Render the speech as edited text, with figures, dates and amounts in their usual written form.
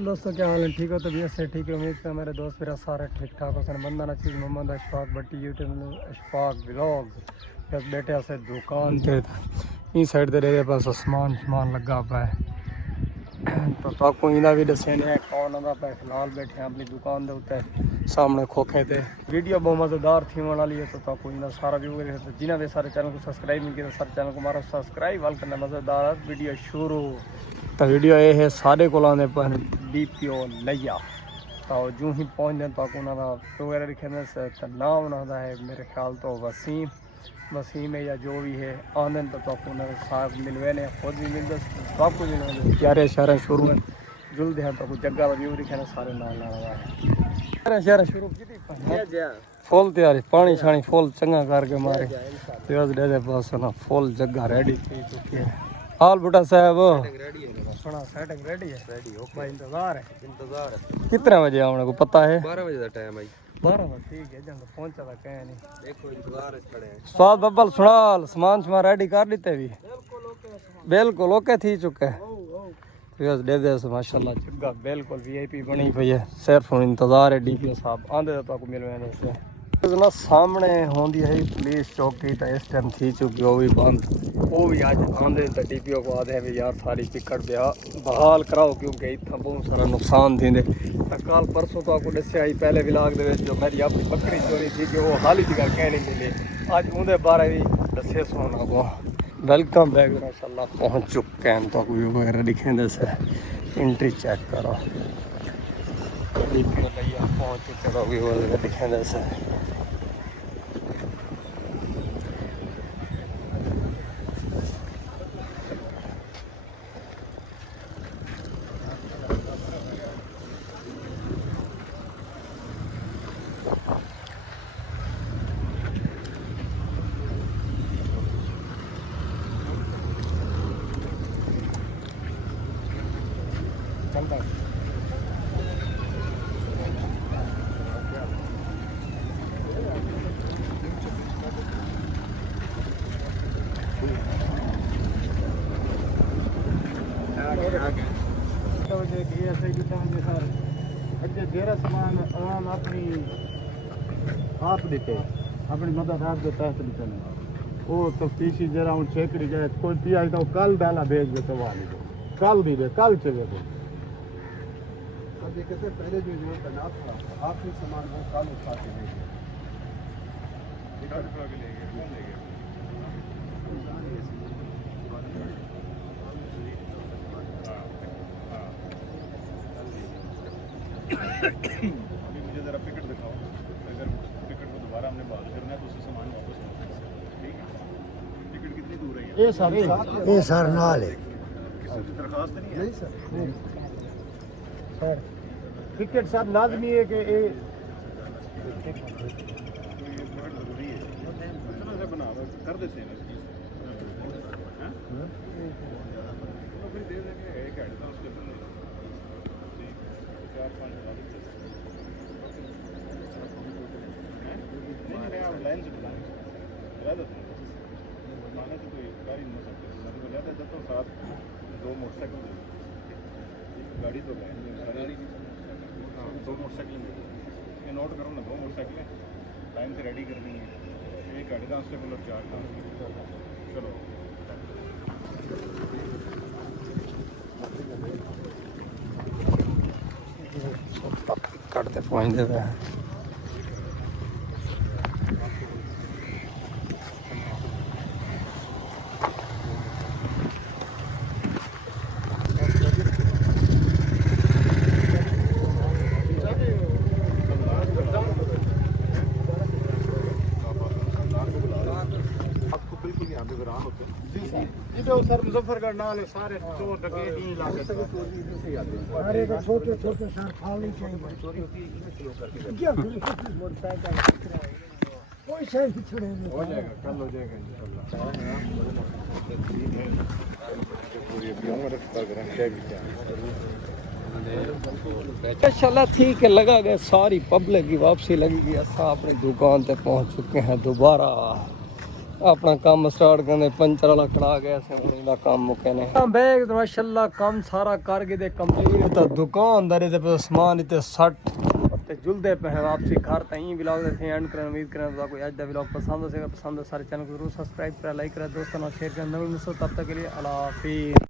दोस्तों, क्या हाल है? ठीक हो? तबीयत से ठीक है? उम्मीद है मेरे दोस्त मेरा सारे ठीक ठाक हो। सन बंदा नचीज मोहम्मद अशफाक भट्टी यूट्यूब अशफाक व्लॉग्स बस बैठे से दुकान पे ई साइड दे रहे पास आसमान शमान लगा पा है तो ताकू इंदा भी दसे ने कौन आंदा पे फिलहाल बैठे अपनी दुकान दे उत्ते सामने खोखे थे। वीडियो बहुत मज़ेदार थी वाली है तो ताकू इंदा सारा व्यू करे तो जिन्हें भी सारे चैनल को सब्सक्राइब नहीं किया तो सारे चैनल को मारो सब्सक्राइब वाल करना। मज़ेदार वीडियो शुरू तो वीडियो ये है सारे को आने पर DPO लिया तो जूँ ही पहुँच दें तो उन्होंने वगैरह लिखे से तो नाम उन्होंने है मेरे ख्याल तो वसीम है या जो भी है आंदन तो उन्होंने साहब मिलवे ने खुद भी मिलते सब कुछ मिलवे प्यारे शहर शुरू है जुलते हैं तो कुछ जगह का व्यू दिखे सारे नाल है शहर शुरू की फुल तैयारी पानी शानी फुल चंगा करके मारे दे पास ना फुल जगह रेडी थी चुकी है। हाल बुटा साहब सेटिंग रेडी है भाई इंतजार है कितने बजे आने को पता है 12 बजे का टाइम है 12 बजे ठीक है जब पहुंचा था कहीं नहीं देखो इंतजार खड़े हैं स्वाद बब्बल सुनाल सामान सामान रेडी कर लेते भी बिल्कुल ओके थी चुके है दे दे माशाल्लाह जगह बिल्कुल VIP बनी पई है सिर्फ इंतजार है DPO साहब आंदे तो आपको मिलवाने से ना सामने होंदी है पुलिस चौकी तो इस टाइम थी चुकी वो भी बंद वो भी आज आंदे तो DPO को आदे भी यार सारी टिकट बहाल कराओ क्योंकि इतना बहुत सारा नुकसान थींदे कल परसों तो आपको दस्या ही पहले व्लॉग दे जो मेरी अपनी बकरी चोरी थी कि वो हाली जगह कह नहीं मिली आज उनके बारे भी दसे सोना को वेलकम बैक माशाल्लाह पहुँच चुके हैं तो व्यू वगैरह दिखें से एंट्री चेक करो DPO लिया पहुँच चुके तो व्यू वगैरह दिखें से जेरा सामान आवाम अपनी हाथ देते अपनी मदद हाथ देता है देते वो तो पीसी जरा हूँ चेकरी जाए कोई पिया तो कल डाला भेज दे तो वाली कल दी दे कल चले गए पहले जो आखिरी सामान वो कल उठा के अभी मुझे ज़रा टिकट दिखाओ अगर टिकट को दोबारा हमने बहाल करना है तो उससे सामान वापस ठीक है। टिकट कितनी दूर है ये सर नाल है किसी की दरखास्त नहीं है सर टिकट सर लाजमी है कि ये टिकट जरूरी है बना कर देते हैं तो फिर दे देंगे एक ऐड था उसके अंदर 4-5 लाइन से बुला देते हैं माने तो कोई गाड़ी नहीं हो सकती मैं तो जाता जाता हूँ साथ 2 मोटरसाइकिल गाड़ी तो लाइन हाँ 2 मोटरसाइकिल ये नोट करो ना 2 मोटरसाइकिलें लाइन से रेडी करनी है एक गाड़ी कांस्टेबल और 4 कांस्टेबल चलो करते पहुँच देते हैं सर मुजफ्फरगढ़ नाल सारे चोर डकैत ही इलाके अरे तो छोटे छोटे सर खाली चाहिए चोरी होती है क्या मोटरसाइकिल कोई शहर की छोड़े नहीं हो जाएगा कल हो जाएगा इंशाल्लाह ठीक है लगा गया सारी पब्लिक की वापसी लगेगी असा अपनी दुकान तक पहुंच चुके हैं दोबारा अपना काम स्टार्ट करने पंचर वाला खड़ा गया से हुणी दा काम मुके ने बैग तो माशाल्लाह काम सारा करके दे कंप्लीट तो दुकानदारी दे पे सामान इते सट ते जुलदे पे है वापसी घर तई व्लॉग दे एंड करन उम्मीद करन दा कोई आज दा व्लॉग पसंद हो, पसंद सारे चैनल को जरूर सब्सक्राइब करा, लाइक करा, दोस्तों ਨਾਲ शेयर करना। नवीं मिसो तब तक के लिए अल्लाह हाफिज़।